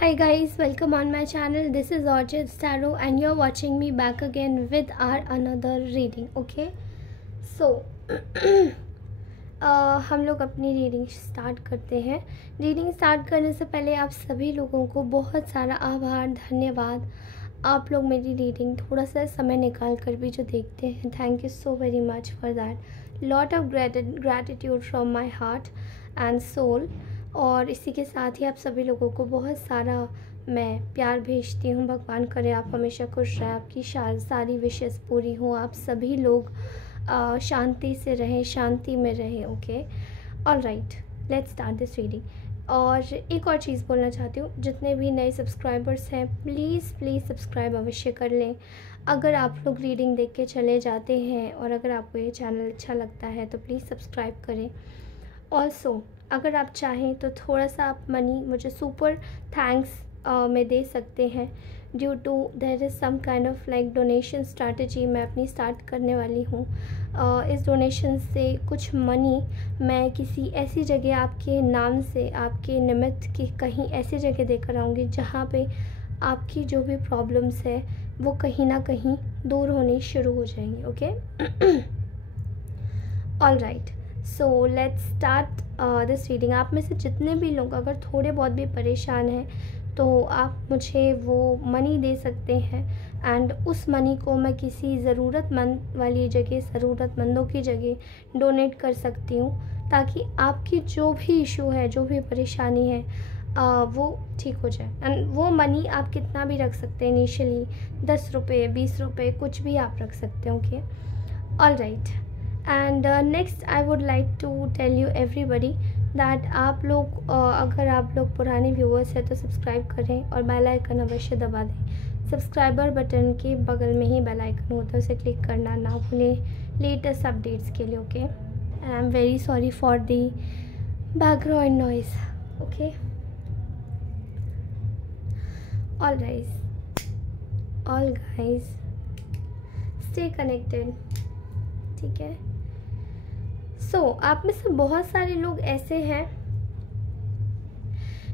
Hi guys, welcome on my channel. This is Orchid Starro and you're watching me back again with our another reading. Okay, so हम लोग अपनी reading start करते हैं। Reading start करने से पहले आप सभी लोगों को बहुत सारा आभार, धन्यवाद। आप लोग मेरी रीडिंग थोड़ा सा समय निकाल कर भी जो देखते हैं, thank you so very much for that. Lot of gratitude from my heart and soul. और इसी के साथ ही आप सभी लोगों को बहुत सारा मैं प्यार भेजती हूँ। भगवान करे आप हमेशा खुश रहें, आपकी सारी विशेष पूरी हो, आप सभी लोग शांति से रहें, शांति में रहें। Okay, all right, let's start this reading. और एक और चीज़ बोलना चाहती हूँ, जितने भी नए सब्सक्राइबर्स हैं प्लीज़ सब्सक्राइब अवश्य कर लें। अगर आप लोग रीडिंग देख के चले जाते हैं और अगर आपको ये चैनल अच्छा लगता है तो प्लीज़ सब्सक्राइब करें। ऑल्सो अगर आप चाहें तो थोड़ा सा आप मनी मुझे सुपर थैंक्स में दे सकते हैं। Due to there is some kind of like donation strategy मैं अपनी स्टार्ट करने वाली हूँ। इस डोनेशन से कुछ मनी मैं किसी ऐसी जगह आपके नाम से, आपके निमित्त की कहीं ऐसी जगह देकर आऊँगी जहाँ पे आपकी जो भी प्रॉब्लम्स है वो कहीं ना कहीं दूर होनी शुरू हो जाएंगी। Okay, all right, so let's start this reading. आप में से जितने भी लोग अगर थोड़े बहुत भी परेशान हैं तो आप मुझे वो मनी दे सकते हैं एंड उस मनी को मैं किसी ज़रूरतमंद वाली जगह, ज़रूरतमंदों की जगह डोनेट कर सकती हूँ, ताकि आपकी जो भी इशू है, जो भी परेशानी है वो ठीक हो जाए। एंड वो मनी आप कितना भी रख सकते हैं, इनिशियली 10 रुपये, 20 रुपये, कुछ भी आप रख सकते हैं। Okay, all right. And next I would like to tell you everybody that आप लोग अगर आप लोग पुराने व्यूअर्स हैं तो सब्सक्राइब करें और बेल आइकन अवश्य दबा दें। सब्सक्राइबर बटन के बगल में ही बेल आइकन होता है, उसे क्लिक करना ना भूलें लेटेस्ट अपडेट्स के लिए। Okay, I am very sorry for the background noise. Okay, all guys stay connected, ठीक है। सो आप में से बहुत सारे लोग ऐसे हैं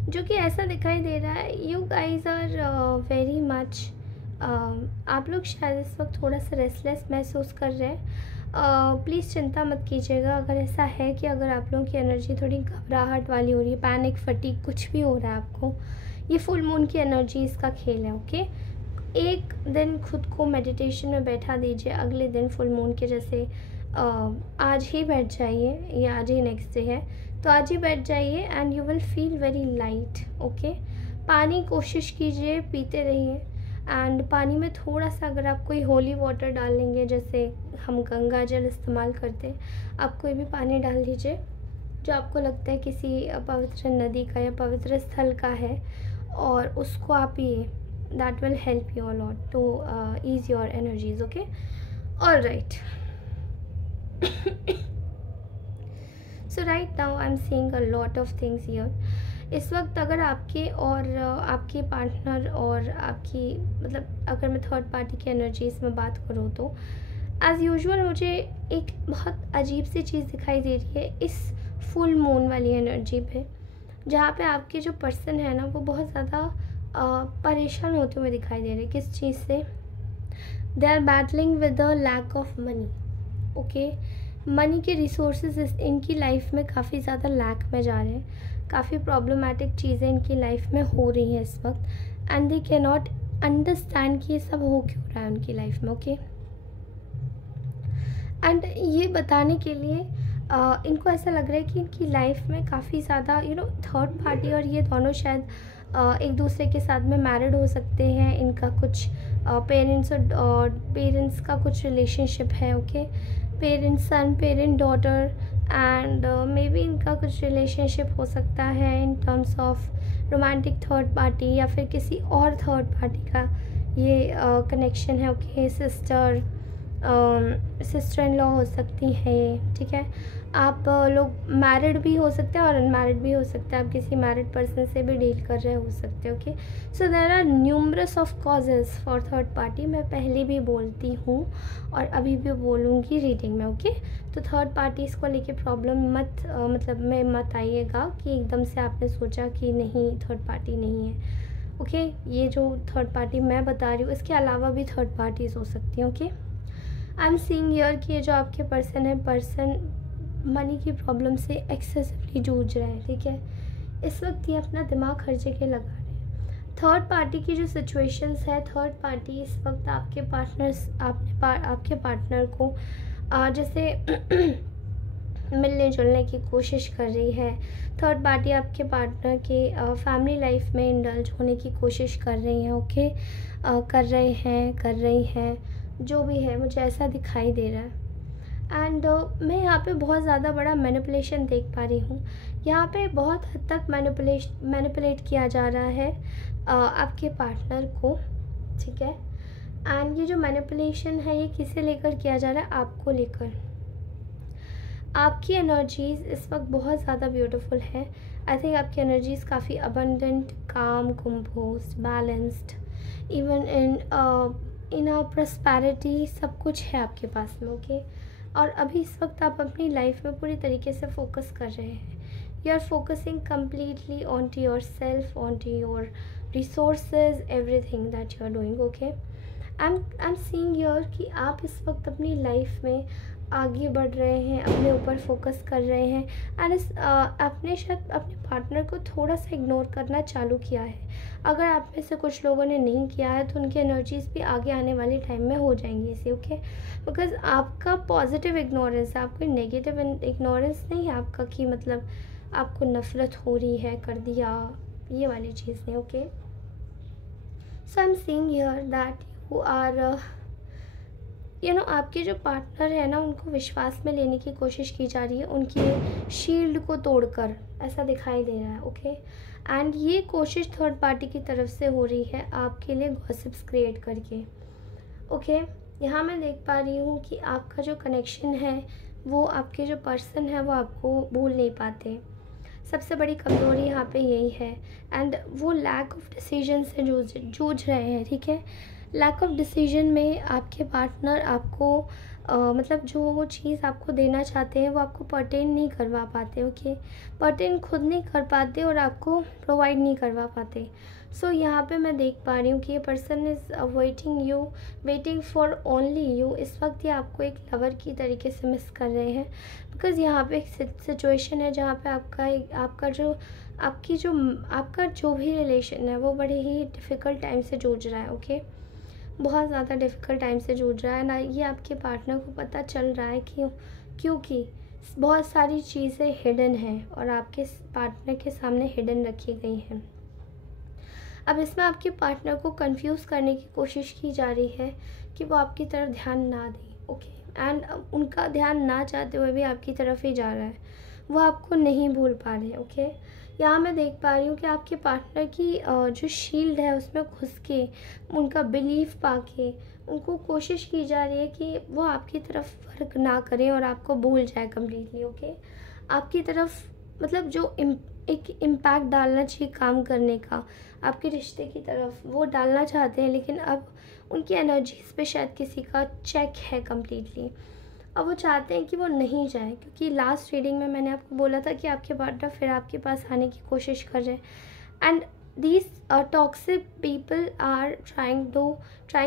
जो कि ऐसा दिखाई दे रहा है, you guys are very much, आप लोग शायद इस वक्त थोड़ा सा रेस्टलेस महसूस कर रहे हैं। प्लीज़ चिंता मत कीजिएगा अगर ऐसा है कि अगर आप लोगों की एनर्जी थोड़ी घबराहट वाली हो रही है, पैनिक, फटीग कुछ भी हो रहा है आपको, ये फुल मून की एनर्जी इसका खेल है। ओके, एक दिन खुद को मेडिटेशन में बैठा दीजिए, अगले दिन फुल मून के जैसे आज ही बैठ जाइए या आज ही नेक्स्ट डे है तो आज ही बैठ जाइए and you will feel very light. Okay, पानी कोशिश कीजिए पीते रहिए एंड पानी में थोड़ा सा अगर आप कोई होली वाटर डाल लेंगे, जैसे हम गंगा जल इस्तेमाल करते हैं, आप कोई भी पानी डाल दीजिए जो आपको लगता है किसी पवित्र नदी का या पवित्र स्थल का है और उसको आप पिए। That will help you a lot to ease your energies. Okay, all right. So right now I am seeing a lot of things here. इस वक्त अगर आपके और आपके पार्टनर और आपकी मतलब अगर मैं थर्ड पार्टी की एनर्जीज में बात करूँ तो एज़ यूजुअल मुझे एक बहुत अजीब सी चीज़ दिखाई दे रही है इस फुल मून वाली एनर्जी पे, जहाँ पे आपके जो पर्सन है ना वो बहुत ज़्यादा परेशान होते हुए दिखाई दे रहे हैं। किस चीज़ से? They are battling with the lack of money. Okay, money के रिसोर्सेज इनकी लाइफ में काफ़ी ज़्यादा लैक में जा रहे हैं, काफ़ी प्रॉब्लमेटिक चीज़ें इनकी लाइफ में हो रही हैं इस वक्त and they can not understand कि ये सब हो क्यों रहा है उनकी लाइफ में। ओके, एंड ये बताने के लिए इनको ऐसा लग रहा है कि इनकी लाइफ में काफ़ी ज़्यादा थर्ड पार्टी और ये दोनों शायद एक दूसरे के साथ में मैरिड हो सकते हैं। इनका कुछ पेरेंट्स और पेरेंट्स का कुछ रिलेशनशिप है। Okay, parent son, parent daughter and may be इनका कुछ रिलेशनशिप हो सकता है in terms of romantic third party या फिर किसी और थर्ड पार्टी का ये कनेक्शन है। ओके, सिस्टर इन लॉ हो सकती है, ठीक है। आप लोग मैरिड भी हो सकते हैं और अनमैरिड भी हो सकते हैं, आप किसी मैरिड पर्सन से भी डील कर रहे हो सकते हैं। Okay, so there are numerous of causes for third party. मैं पहले भी बोलती हूँ और अभी भी बोलूँगी रीडिंग में। ओके, तो थर्ड पार्टीज़ को लेके प्रॉब्लम मतलब में मत आइएगा कि एकदम से आपने सोचा कि नहीं थर्ड पार्टी नहीं है। ओके। ये जो थर्ड पार्टी मैं बता रही हूँ, इसके अलावा भी थर्ड पार्टीज हो सकती हैं। Okay, I am seeing here कि ये जो आपके पर्सन है, पर्सन मनी की प्रॉब्लम से एक्सेसिवली जूझ रहे हैं। ठीक है, इस वक्त ये अपना दिमाग हर जगह लगा रहे हैं। थर्ड पार्टी की जो सिचुएशंस है, थर्ड पार्टी इस वक्त आपके आपके पार्टनर को जैसे मिलने जुलने की कोशिश कर रही है। थर्ड पार्टी आपके पार्टनर के फैमिली लाइफ में इंडल्ज होने की कोशिश कर रही हैं। ओके, कर रही हैं, जो भी है, मुझे ऐसा दिखाई दे रहा है। एंड मैं यहाँ पे बहुत ज़्यादा बड़ा मैनिपुलेशन देख पा रही हूँ। यहाँ पे बहुत हद तक मैनिपुलेट किया जा रहा है आपके पार्टनर को। ठीक है, एंड ये जो मैनिपुलेशन है ये किसे लेकर किया जा रहा है? आपको लेकर। आपकी एनर्जीज़ इस वक्त बहुत ज़्यादा ब्यूटीफुल है। आई थिंक आपकी एनर्जीज़ काफ़ी अबंडेंट, काम, composed, balanced, even in prosperity, सब कुछ है आपके पास में। ओके, और अभी इस वक्त आप अपनी लाइफ में पूरी तरीके से फोकस कर रहे हैं। You are focusing completely on to yourself, on to your resources, everything that you are doing. Okay, I am seeing your कि आप इस वक्त अपनी लाइफ में आगे बढ़ रहे हैं, अपने ऊपर फोकस कर रहे हैं, एंड आपने शायद अपने पार्टनर को थोड़ा सा इग्नोर करना चालू किया है। अगर आप में से कुछ लोगों ने नहीं किया है तो उनकी एनर्जीज़ भी आगे आने वाले टाइम में हो जाएंगी इसे। ओके, बिकॉज आपका पॉजिटिव इग्नोरेंस है, आपको नेगेटिव इग्नोरेंस नहीं है आपका कि मतलब आपको नफ़रत हो रही है, कर दिया, ये वाली चीज़ नहीं। Okay, so I am seeing here that you are आपके जो पार्टनर है ना, उनको विश्वास में लेने की कोशिश की जा रही है, उनकी शील्ड को तोड़कर, ऐसा दिखाई दे रहा है। ओके, एंड ये कोशिश थर्ड पार्टी की तरफ से हो रही है आपके लिए गॉसिप्स क्रिएट करके। ओके, यहाँ मैं देख पा रही हूँ कि आपका जो कनेक्शन है, वो आपके जो पर्सन है वो आपको भूल नहीं पाते। सबसे बड़ी कमज़ोरी यहाँ पे यही है, एंड वो लैक ऑफ डिसीजन से जूझ रहे हैं। ठीक है, लैक ऑफ डिसीजन में आपके पार्टनर आपको मतलब जो वो चीज़ आपको देना चाहते हैं वो आपको पर्टेन नहीं करवा पाते। ओके, पर्टेन खुद नहीं कर पाते और आपको प्रोवाइड नहीं करवा पाते। सो यहाँ पे मैं देख पा रही हूँ कि ये person is waiting for only you. इस वक्त ये आपको एक लवर की तरीके से मिस कर रहे हैं, बिकॉज़ यहाँ पे एक सिचुएशन है जहाँ पे आपका जो भी रिलेशन है वो बड़े ही डिफ़िकल्ट टाइम से जूझ रहा है। ओके, बहुत ज़्यादा डिफ़िकल्ट टाइम से जूझ रहा है ना। ये आपके पार्टनर को पता चल रहा है क्योंकि बहुत सारी चीज़ें हिडन हैं और आपके पार्टनर के सामने हिडन रखी गई हैं। अब इसमें आपके पार्टनर को कंफ्यूज करने की कोशिश की जा रही है कि वो आपकी तरफ ध्यान ना दें। ओके, एंड उनका ध्यान ना चाहते हुए भी आपकी तरफ ही जा रहा है, वो आपको नहीं भूल पा रहे। ओके, यहाँ मैं देख पा रही हूँ कि आपके पार्टनर की जो शील्ड है उसमें घुस के, उनका बिलीफ पाके, उनको कोशिश की जा रही है कि वो आपकी तरफ वर्क ना करें और आपको भूल जाए कम्प्लीटली। ओके, आपकी तरफ मतलब जो एक इम्पैक्ट डालना चाहिए काम करने का आपके रिश्ते की तरफ, वो डालना चाहते हैं, लेकिन अब उनकी एनर्जीज पे शायद किसी का चेक है कम्प्लीटली। अब वो चाहते हैं कि वो नहीं जाए, क्योंकि लास्ट रीडिंग में मैंने आपको बोला था कि आपके पार्टनर फिर आपके पास आने की कोशिश कर रहे हैं, and these toxic people are trying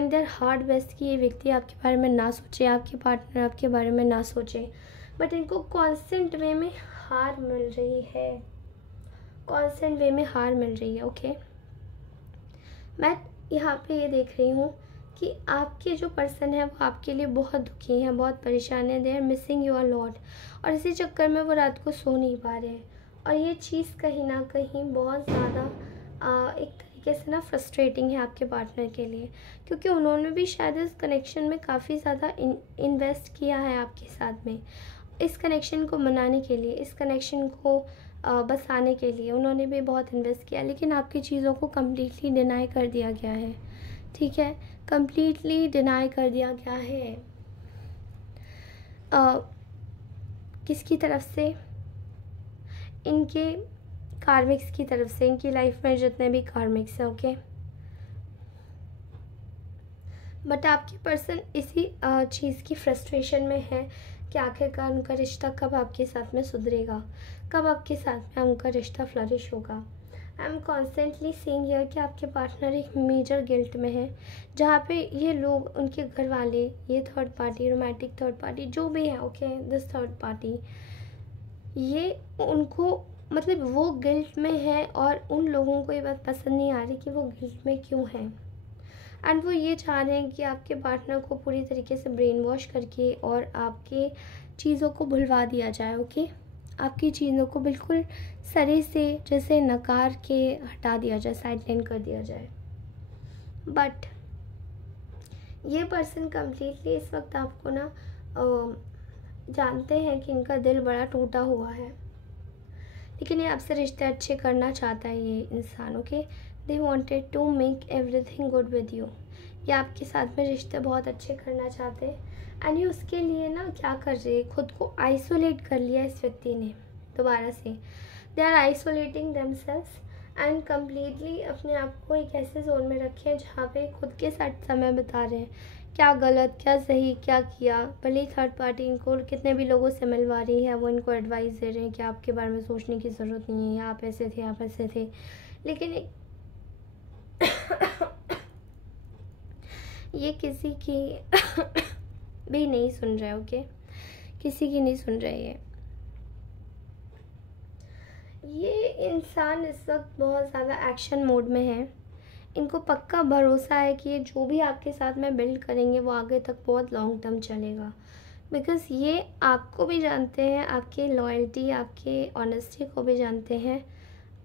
their hard best कि ये व्यक्ति आपके बारे में ना सोचे, आपके पार्टनर आपके बारे में ना सोचे, बट इनको कॉन्स्टेंट वे में हार मिल रही है, कॉन्स्टेंट वे में हार मिल रही है। ओके, मैं यहाँ पे ये देख रही हूँ कि आपके जो पर्सन है वो आपके लिए बहुत दुखी हैं, बहुत परेशान हैं, they are missing you a lot, और इसी चक्कर में वो रात को सो नहीं पा रहे हैं। और ये चीज़ कहीं ना कहीं बहुत ज़्यादा एक तरीके से ना फ्रस्ट्रेटिंग है आपके पार्टनर के लिए, क्योंकि उन्होंने भी शायद इस कनेक्शन में काफ़ी ज़्यादा इन्वेस्ट किया है आपके साथ में। इस कनेक्शन को मनाने के लिए, इस कनेक्शन को बसाने के लिए उन्होंने भी बहुत इन्वेस्ट किया, लेकिन आपकी चीज़ों को कम्प्लीटली डिनाई कर दिया गया है। ठीक है, कम्प्लीटली डिनाई कर दिया गया है। किसकी तरफ से? इनके कार्मिक्स की तरफ से, इनकी लाइफ में जितने भी कार्मिक्स हैं। ओके, बट आपकी पर्सन इसी चीज़ की फ्रस्ट्रेशन में है कि आखिरकार उनका रिश्ता कब आपके साथ में सुधरेगा, कब आपके साथ में उनका रिश्ता फ्लरिश होगा। I am constantly seeing here कि आपके पार्टनर एक मेजर गिल्ट में है, जहाँ पे ये लोग, उनके घर वाले, ये third party, romantic third party जो भी है, ओके, दिस थर्ड पार्टी, ये उनको मतलब वो गिल्ट में है और उन लोगों को ये बात पसंद नहीं आ रही कि वो गिल्ट में क्यों हैं। एंड वो ये चाह रहे हैं कि आपके पार्टनर को पूरी तरीके से ब्रेन वॉश करके और आपके चीज़ों को भुलवा दिया जाए, ओके, आपकी चीज़ों को बिल्कुल सरे से जैसे नकार के हटा दिया जाए, साइडलाइन कर दिया जाए। बट ये पर्सन कम्प्लीटली इस वक्त आपको ना जानते हैं कि इनका दिल बड़ा टूटा हुआ है, लेकिन ये आपसे रिश्ते अच्छे करना चाहता है ये इंसान, okay. They wanted to make everything good with you. ये आपके साथ में रिश्ते बहुत अच्छे करना चाहते हैं। एंड ये उसके लिए ना क्या कर रहे हैं, खुद को आइसोलेट कर लिया इस व्यक्ति ने दोबारा से। They are isolating themselves and completely अपने आप को एक ऐसे जोन में रखे हैं जहाँ पे खुद के साथ समय बिता रहे हैं, क्या गलत क्या सही क्या किया। भले ही थर्ड पार्टी इनको कितने भी लोगों से मिलवा रही है, वो इनको एडवाइस दे रहे हैं कि आपके बारे में सोचने की ज़रूरत नहीं है, आप ऐसे थे आप ऐसे थे, लेकिन ये किसी की भी नहीं सुन रहे, ओके, किसी की नहीं सुन रहे। ये इंसान इस वक्त बहुत ज़्यादा एक्शन मोड में है। इनको पक्का भरोसा है कि ये जो भी आपके साथ में बिल्ड करेंगे वो आगे तक बहुत लॉन्ग टर्म चलेगा, बिकॉज़ ये आपको भी जानते हैं, आपके लॉयल्टी, आपके ऑनेस्टी को भी जानते हैं,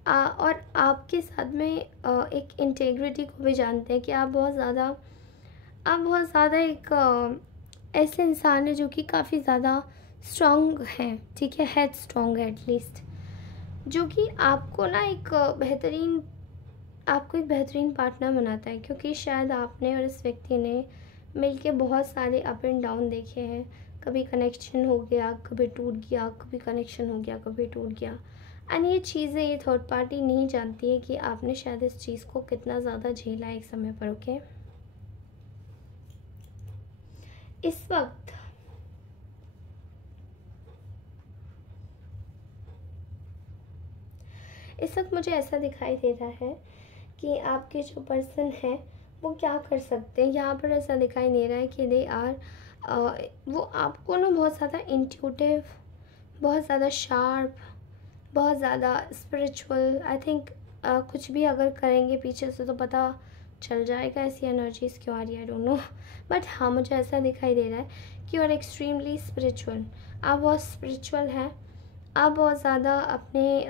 और आपके साथ में एक इंटेग्रिटी को भी जानते हैं कि आप बहुत ज़्यादा एक ऐसे इंसान है जो कि काफ़ी ज़्यादा स्ट्रॉन्ग हैं, ठीक है, हेड स्ट्रॉन्ग है एटलीस्ट, जो कि आपको ना एक बेहतरीन पार्टनर बनाता है, क्योंकि शायद आपने और इस व्यक्ति ने मिलके बहुत सारे अप एंड डाउन देखे हैं। कभी कनेक्शन हो गया, कभी टूट गया, कभी कनेक्शन हो गया, कभी टूट गया। एंड ये चीज़ें ये थर्ड पार्टी नहीं जानती है कि आपने शायद इस चीज़ को कितना ज़्यादा झेला एक समय पर, ओके। इस वक्त मुझे ऐसा दिखाई दे रहा है कि आपके जो पर्सन है वो क्या कर सकते हैं। यहाँ पर ऐसा दिखाई दे रहा है कि दे आर वो आपको ना बहुत ज़्यादा इंट्यूटिव, बहुत ज़्यादा शार्प, बहुत ज़्यादा स्पिरिचुअल, आई थिंक कुछ भी अगर करेंगे पीछे से तो पता चल जाएगा ऐसी एनर्जीज क्यों आ रही है, आई डोंट नो, बट हाँ मुझे ऐसा दिखाई दे रहा है कि यू आर एक्सट्रीमली स्पिरिचुअल। आप बहुत स्पिरिचुअल हैं, आप बहुत ज़्यादा अपने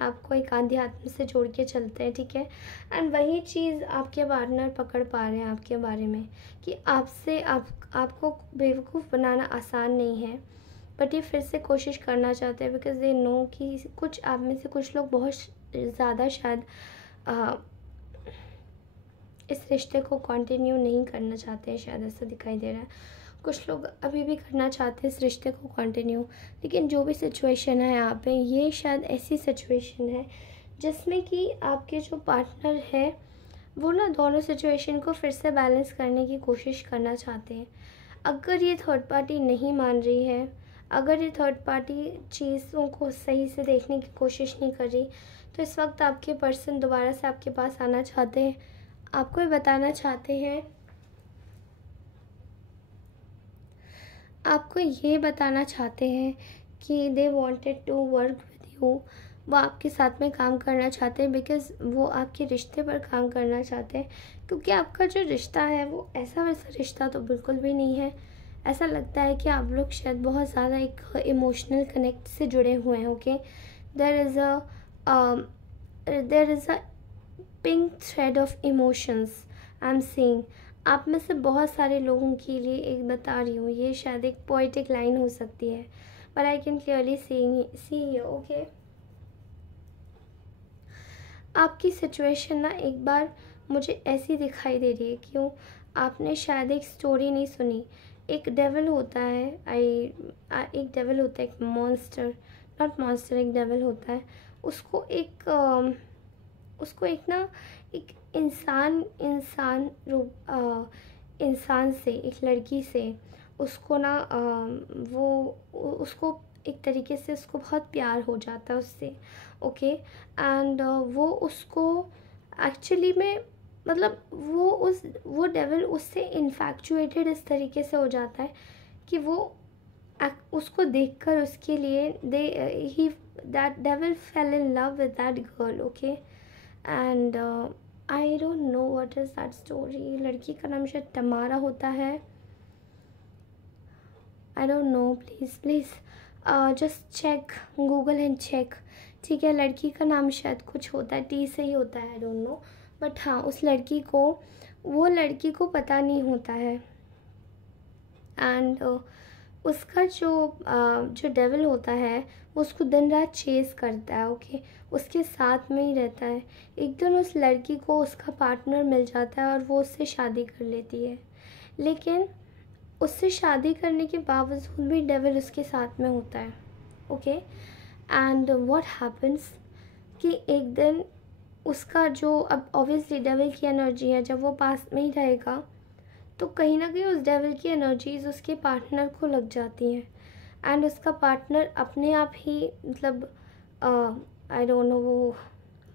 आप को एक आध्यात्म से जोड़ के चलते हैं, ठीक है। एंड वही चीज़ आपके पार्टनर पकड़ पा रहे हैं आपके बारे में कि आपको बेवकूफ़ बनाना आसान नहीं है, बट ये फिर से कोशिश करना चाहते हैं, बिकॉज दे नो कि कुछ आप में से कुछ लोग बहुत ज़्यादा शायद इस रिश्ते को कंटिन्यू नहीं करना चाहते हैं, शायद ऐसा दिखाई दे रहा है। कुछ लोग अभी भी करना चाहते हैं इस रिश्ते को कंटिन्यू, लेकिन जो भी सिचुएशन है यहाँ पे, ये शायद ऐसी सिचुएशन है जिसमें कि आपके जो पार्टनर है वो ना दोनों सिचुएशन को फिर से बैलेंस करने की कोशिश करना चाहते हैं। अगर ये थर्ड पार्टी नहीं मान रही है, अगर ये थर्ड पार्टी चीज़ों को सही से देखने की कोशिश नहीं कर रही, तो इस वक्त आपके पर्सन दोबारा से आपके पास आना चाहते हैं, आपको ये बताना चाहते हैं, आपको ये बताना चाहते हैं कि they wanted to work with you. वो आपके साथ में काम करना चाहते हैं, बिकॉज़ वो आपके रिश्ते पर काम करना चाहते हैं, क्योंकि आपका जो रिश्ता है वो ऐसा वैसा रिश्ता तो बिल्कुल भी नहीं है। ऐसा लगता है कि आप लोग शायद बहुत ज़्यादा एक इमोशनल कनेक्ट से जुड़े हुए हैं, okay. There is a pink thread of emotions I am seeing. आप में से बहुत सारे लोगों के लिए एक बता रही हूँ, ये शायद एक पोइटिक लाइन हो सकती है, but I can clearly see okay. आपकी सिचुएशन ना एक बार मुझे ऐसी दिखाई दे रही है, क्यों, आपने शायद एक स्टोरी नहीं सुनी। एक डेविल होता है, एक मॉन्स्टर, नॉट मॉन्स्टर, एक डेविल होता है। उसको एक ना एक इंसान से, एक लड़की से उसको ना उसको एक तरीके से उसको बहुत प्यार हो जाता है उससे, ओके। एंड वो उसको एक्चुअली में मतलब वो डेविल उससे इन्फैक्चुएटेड इस तरीके से हो जाता है कि वो उसको देखकर उसके लिए ही that devil fell in love with that girl, okay. And I don't know what is that story. लड़की का नाम शायद तमारा होता है, I don't know, please just check Google and check, ठीक है। लड़की का नाम शायद कुछ होता है, टी से ही होता है, आई डोंट नो। बट हाँ, वो लड़की को पता नहीं होता है। एंड उसका जो डेविल होता है वो उसको दिन रात चेस करता है, ओके। उसके साथ में ही रहता है। एक दिन उस लड़की को उसका पार्टनर मिल जाता है और वो उससे शादी कर लेती है, लेकिन उससे शादी करने के बावजूद भी डेविल उसके साथ में होता है, ओके। एंड व्हाट हैपन्स कि एक दिन उसका जो, अब ऑब्वियसली डेविल की एनर्जी है, जब वो पास में ही रहेगा तो कहीं ना कहीं उस डेविल की एनर्जीज उसके पार्टनर को लग जाती हैं। एंड उसका पार्टनर अपने आप ही मतलब आई डोंट नो, वो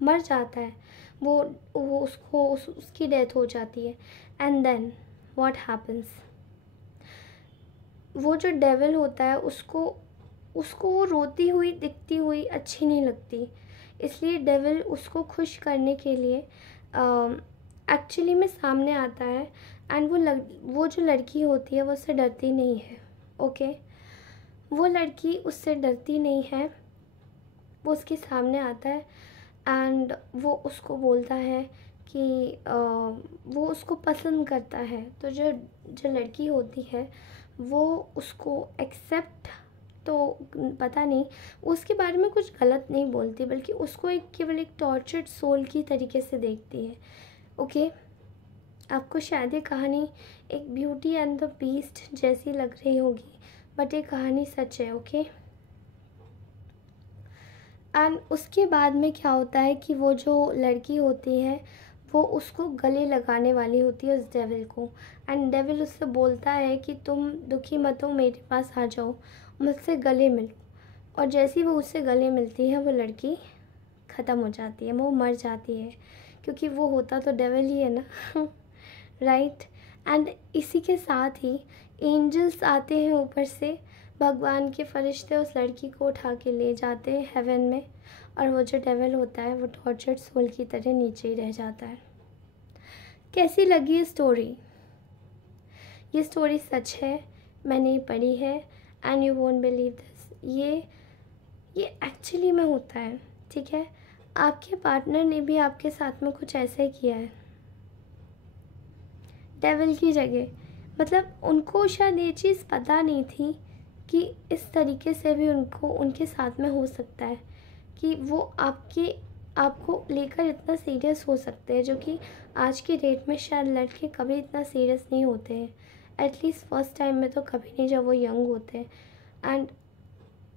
मर जाता है, वो उसकी डेथ हो जाती है। एंड देन व्हाट हैपन्स, वो जो डेविल होता है उसको वो रोती हुई दिखती हुई अच्छी नहीं लगती, इसलिए डेविल उसको खुश करने के लिए एक्चुअली में सामने आता है। एंड वो जो लड़की होती है वो उससे डरती नहीं है, ओके। वो लड़की उससे डरती नहीं है, वो उसके सामने आता है एंड वो उसको बोलता है कि वो उसको पसंद करता है। तो जो लड़की होती है वो उसको एक्सेप्ट, तो पता नहीं, उसके बारे में कुछ गलत नहीं बोलती, बल्कि उसको केवल एक टॉर्चर्ड सोल की तरीके से देखती है, ओके। आपको शायद ये कहानी एक ब्यूटी एंड द बीस्ट जैसी लग रही होगी, बट ये कहानी सच है, ओके। एंड उसके बाद में क्या होता है कि वो जो लड़की होती है वो उसको गले लगाने वाली होती है उस डेविल को। एंड डेविल उससे बोलता है कि तुम दुखी मत हो, मेरे पास आ जाओ, मुझसे गले मिलो। और जैसे ही वो उससे गले मिलती है वो लड़की ख़त्म हो जाती है, वो मर जाती है, क्योंकि वो होता तो डेविल ही है ना राइट। एंड इसी के साथ ही एंजल्स आते हैं ऊपर से, भगवान के फरिश्ते उस लड़की को उठा के ले जाते हैं हेवन में, और वो जो डेविल होता है वो टॉर्चर्ड सोल की तरह नीचे ही रह जाता है। कैसी लगी ये स्टोरी? ये स्टोरी सच है, मैंने पढ़ी है and you won't believe this. ये एक्चुअली में होता है, ठीक है। आपके पार्टनर ने भी आपके साथ में कुछ ऐसा ही किया है डेविल की जगह। मतलब उनको शायद ये चीज़ पता नहीं थी कि इस तरीके से भी उनके साथ में हो सकता है, कि वो आपको लेकर इतना सीरियस हो सकते हैं, जो कि आज के डेट में शायद लड़के कभी इतना सीरियस नहीं होते हैं, एटलीस्ट फर्स्ट टाइम में तो कभी नहीं, जब वो यंग होते हैं। एंड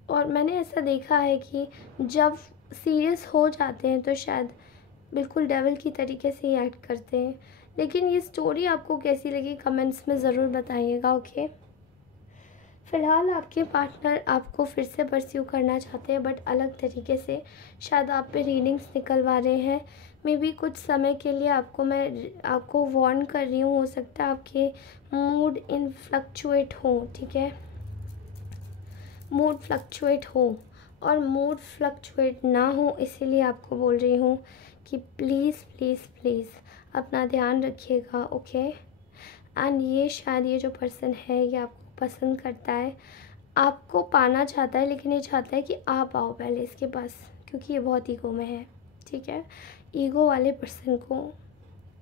और मैंने ऐसा देखा है कि जब सीरियस हो जाते हैं तो शायद बिल्कुल डेविल की तरीके से ही एक्ट करते हैं। लेकिन ये स्टोरी आपको कैसी लगी कमेंट्स में ज़रूर बताइएगा, ओके। फ़िलहाल आपके पार्टनर आपको फिर से परस्यू करना चाहते हैं, बट अलग तरीके से, शायद आप पे रीडिंग्स निकलवा रहे हैं। मे बी कुछ समय के लिए मैं आपको वार्न कर रही हूँ, हो सकता है आपके मूड इन फ्लक्चुएट हो, ठीक है, मूड फ्लक्चुएट हो, और मूड फ्लक्चुएट ना हो इसीलिए आपको बोल रही हूँ कि प्लीज़ प्लीज़ प्लीज़ अपना ध्यान रखिएगा, ओके। एंड ये जो पर्सन है ये आपको पसंद करता है, आपको पाना चाहता है, लेकिन ये चाहता है कि आप आओ पहले इसके पास, क्योंकि ये बहुत ईगो में है, ठीक है। ईगो वाले पर्सन को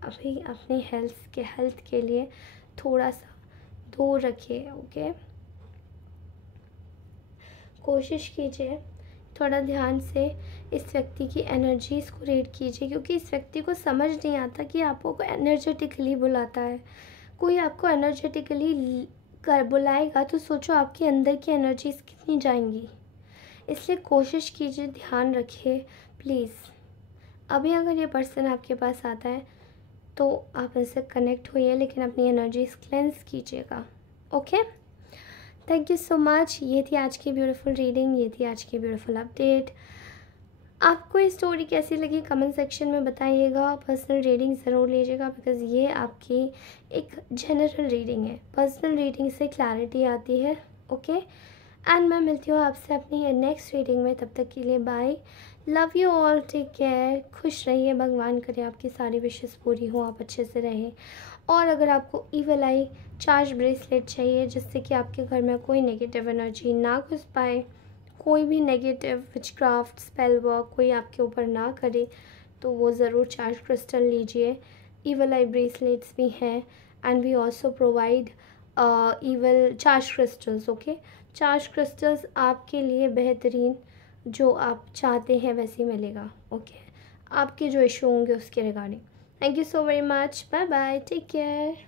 अभी अपनी हेल्थ के लिए थोड़ा सा दूर रखिए, ओके। कोशिश कीजिए थोड़ा ध्यान से इस व्यक्ति की एनर्जीज़ को रीड कीजिए, क्योंकि इस व्यक्ति को समझ नहीं आता कि आपको एनर्जेटिकली बुलाता है। कोई आपको एनर्जेटिकली बुलाएगा तो सोचो आपके अंदर की एनर्जीज़ कितनी जाएंगी। इसलिए कोशिश कीजिए, ध्यान रखिए प्लीज़। अभी अगर ये पर्सन आपके पास आता है तो आप इनसे कनेक्ट होइए, लेकिन अपनी एनर्जीज़ क्लेंस कीजिएगा, okay. Thank you so much. ये थी आज की ब्यूटीफुल रीडिंग, ये थी आज की ब्यूटीफुल अपडेट। आपको ये स्टोरी कैसी लगी कमेंट सेक्शन में बताइएगा। पर्सनल रीडिंग ज़रूर लीजिएगा, बिकॉज़ ये आपकी एक जनरल रीडिंग है। पर्सनल रीडिंग से क्लैरिटी आती है। ओके, एंड मैं मिलती हूँ आपसे अपनी नेक्स्ट रीडिंग में। तब तक के लिए bye, love you all, take care, खुश रहिए, भगवान करे आपकी सारी विशेस पूरी हो, आप अच्छे से रहें। और अगर आपको ईवल आई चार्ज ब्रेसलेट चाहिए जिससे कि आपके घर में कोई नेगेटिव एनर्जी ना घुस पाए, कोई भी नेगेटिव विचक्राफ्ट स्पेल वर्क कोई आपके ऊपर ना करे, तो वो ज़रूर चार्ज क्रिस्टल लीजिए। ईवल आई ब्रेसलेट्स भी हैं, and we also provide evil charge crystals. Okay, charge crystals आपके लिए बेहतरीन जो आप चाहते हैं वैसे ही मिलेगा। ओके, आपके जो इशू होंगे उसके regarding. Thank you so very much, bye bye, take care.